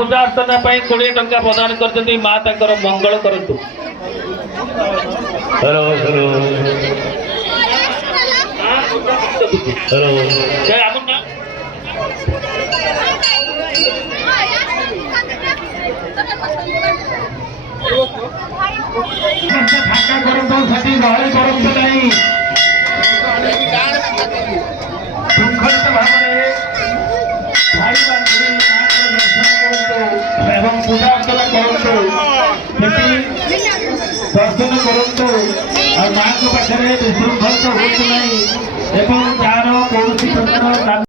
पूजा अर्चना 20 टंका प्रदान करते माँ तंकर मंगल करतु। हेलो हेलो हेलो क्या आपन ना फाका करतो सती गहळे करतो नाही शृंखलित भावरे धाड़ी बांधी मात्र दर्शन करतो एवं पूजा अर्चना करतो दर्शन करतो और माँ को पाखरे विशृंखलित होत नहीं एवं जार कौन